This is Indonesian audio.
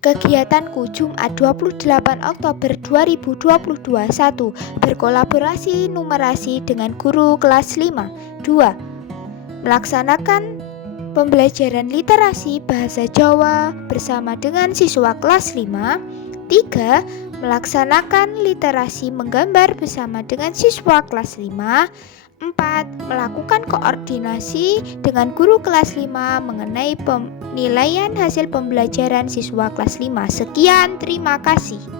Kegiatanku Jumat 28 Oktober 2022. 1. Berkolaborasi numerasi dengan guru kelas 5. 2. Melaksanakan pembelajaran literasi bahasa Jawa bersama dengan siswa kelas 5. 3. Melaksanakan literasi menggambar bersama dengan siswa kelas 5. 4. Melakukan koordinasi dengan guru kelas 5 mengenai penilaian hasil pembelajaran siswa kelas 5. Sekian, terima kasih.